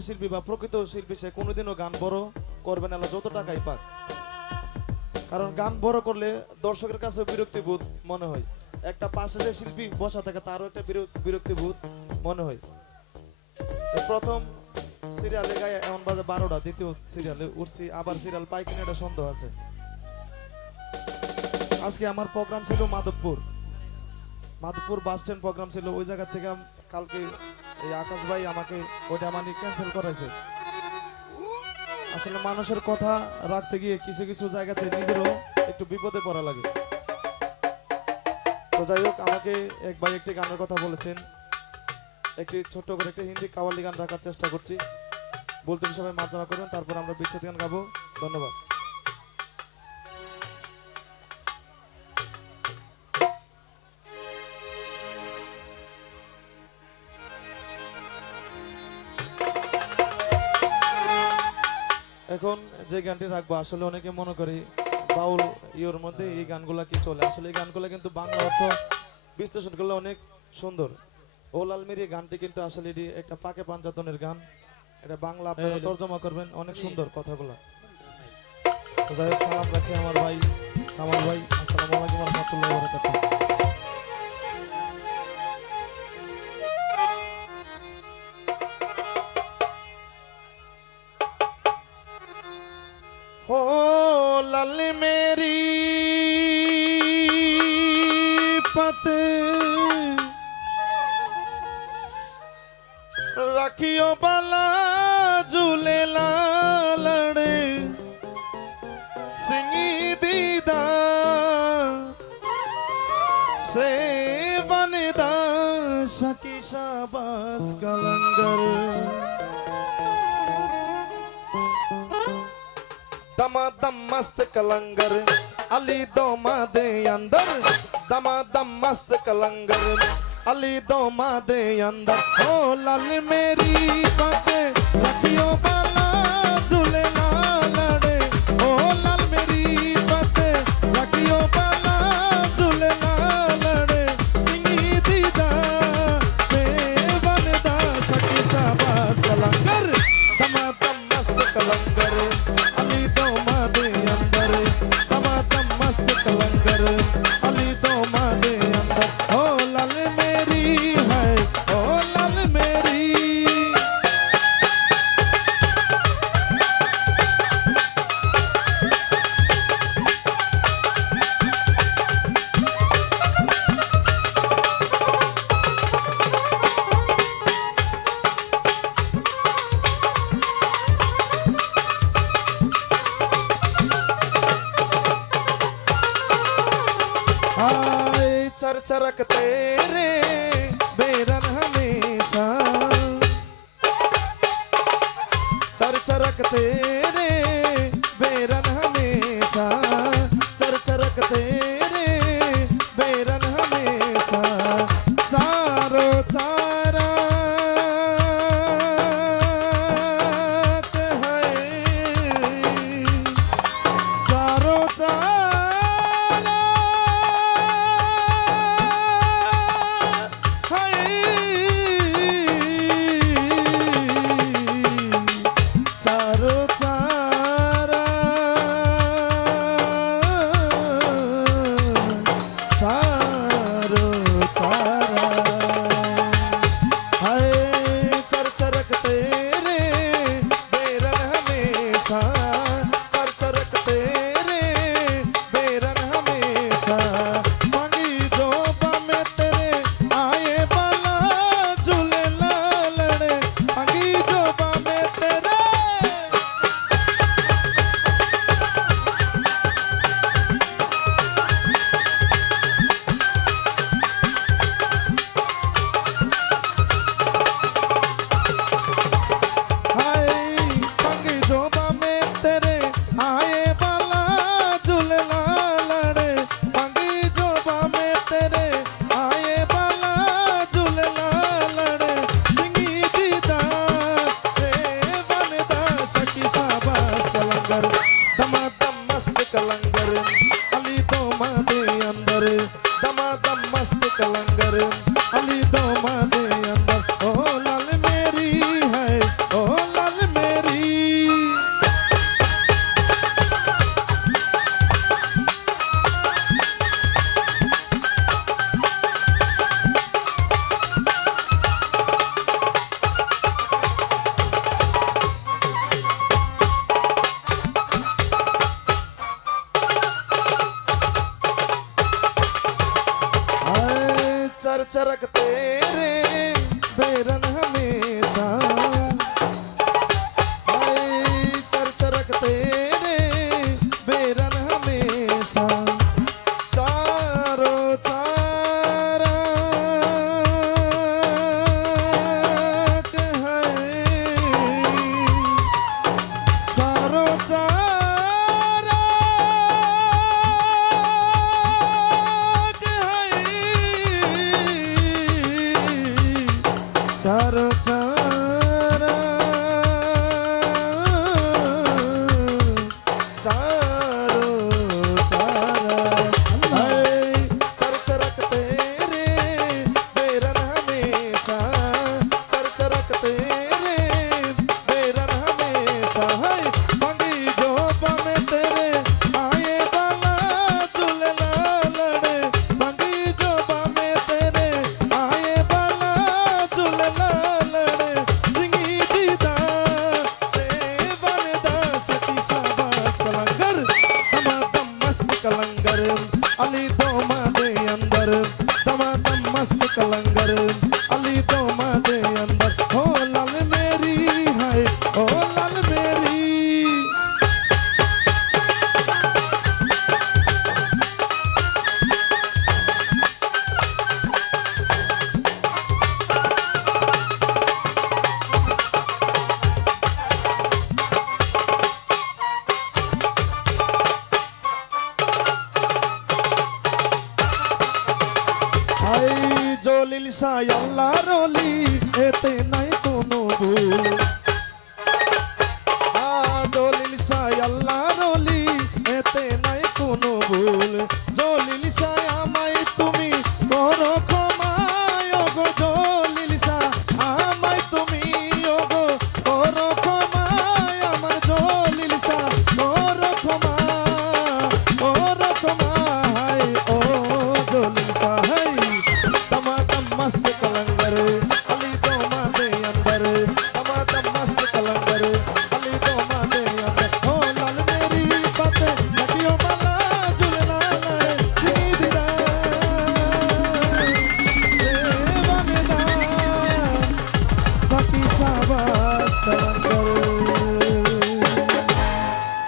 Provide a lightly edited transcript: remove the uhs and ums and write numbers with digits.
মনের শিল্পী বা প্রকৃত শিল্পী সে কোনোদিনও গান বড় করবে না যত টাকাই পাক। কারণ গান বড় করলে দর্শকের কাছে বিরক্তিবোধ মনে হয়। একটা পাশে যে শিল্পী বসা থাকে তারও একটা বিরক্তিবোধ মনে হয়। প্রথম সিরিয়ালে গায়ে এমন বাজে 12টা, দ্বিতীয় সিরিয়ালে উঠছি, আবার সিরিয়াল পাই কিনা একটা সন্দেহ আছে। আজকে আমার প্রোগ্রাম ছিল মাধবপুর বাস স্ট্যান্ড প্রোগ্রাম ছিল। ওই জায়গা থেকে কালকে এই আকাশ ভাই আমাকে ওইটা মানে ক্যান্সেল করাইছে। আসলে মানুষের কথা রাখতে গিয়ে কিছু কিছু জায়গাতে নিজেরও একটু বিপদে পড়া লাগে। তো যাই হোক, আমাকে এক ভাই একটি গানের কথা বলেছেন, একটি ছোট্ট করে একটি হিন্দি কাওয়ালি গান রাখার চেষ্টা করছি। বলতে সবাই মার্জনা করবেন, তারপর আমরা বিচ্ছেদ গান গাবো। ধন্যবাদ। এখন যে গানটি রাখবো আসলে অনেকে মনে করি বাউল ইয়োর মধ্যে এই গানগুলা কি চলে। আসলে এই গানগুলা কিন্তু বাংলা অর্থ বিশ্লেষণ করলে অনেক সুন্দর। ও লালমেরি গানটি কিন্তু আসলে এটি একটা পাকে পাঞ্জাতনের গান। এটা বাংলা আপনারা তর্জমা করবেন, অনেক সুন্দর কথাগুলো। যাই হোক, সালাম রাখছি আমার ভাই কামাল ভাই। আসসালামু আলাইকুম ওয়া রাহমাতুল্লাহি ওয়া বারাকাতুহু। हो लाल मेरी पत रखियो बाला झूले लालड़े सिंगी दीदा से बनदा शकी शाबास कलंगर दमादम मस्त कलंगर अली दोमा दे अंदर, दमादम मस्त कलंगर अली दोमा दे अंदर। ओ लाल मेरी पग रखियो बाला झूले लालड़े, ओ लाल मेरी पग रखियो बाला झूले लालड़े सिंगी दीदा से बनदा शकी शाबास कलंगर दमादम मस्त कलंगर अली दोमा दे अंदर, दमादम मस्त कलंगर अली दोमा दे अंदर। ओ लाल मेरी है, ओ लाल मेरी। चरचरक तेरे बेरन हमेशा, चरचरक तेरे बेरन हमेशा, चरचरक तेरे बेरन हमेशा। चारो चारा चारो चारा चर्चा रखते रे बेरन हमेशा, चर्चा रखते रे बेरन हमेशा। चारो चारा चारो चारा चारो चारा चारो चारा चर्चा रखते रे बेरन हमेशा, चर्चा रखते रे बेरन हमेशा। मंगी जो बमे तेरे आए बाला झूलना लड़े, मंगी जो बमे तेरे आए बाला झूलना लड़े। सिंगी दीदा से बनदा सती शाबाश कलंगर, दमादम मस्त कलंगर अली दोमा दे अंदर, दमादम मस्त कलंगर अली दोमा दे अंदर। हो लाल मेरी है ओ लाल मेरी। जोलिल सा यल्ला रोली एते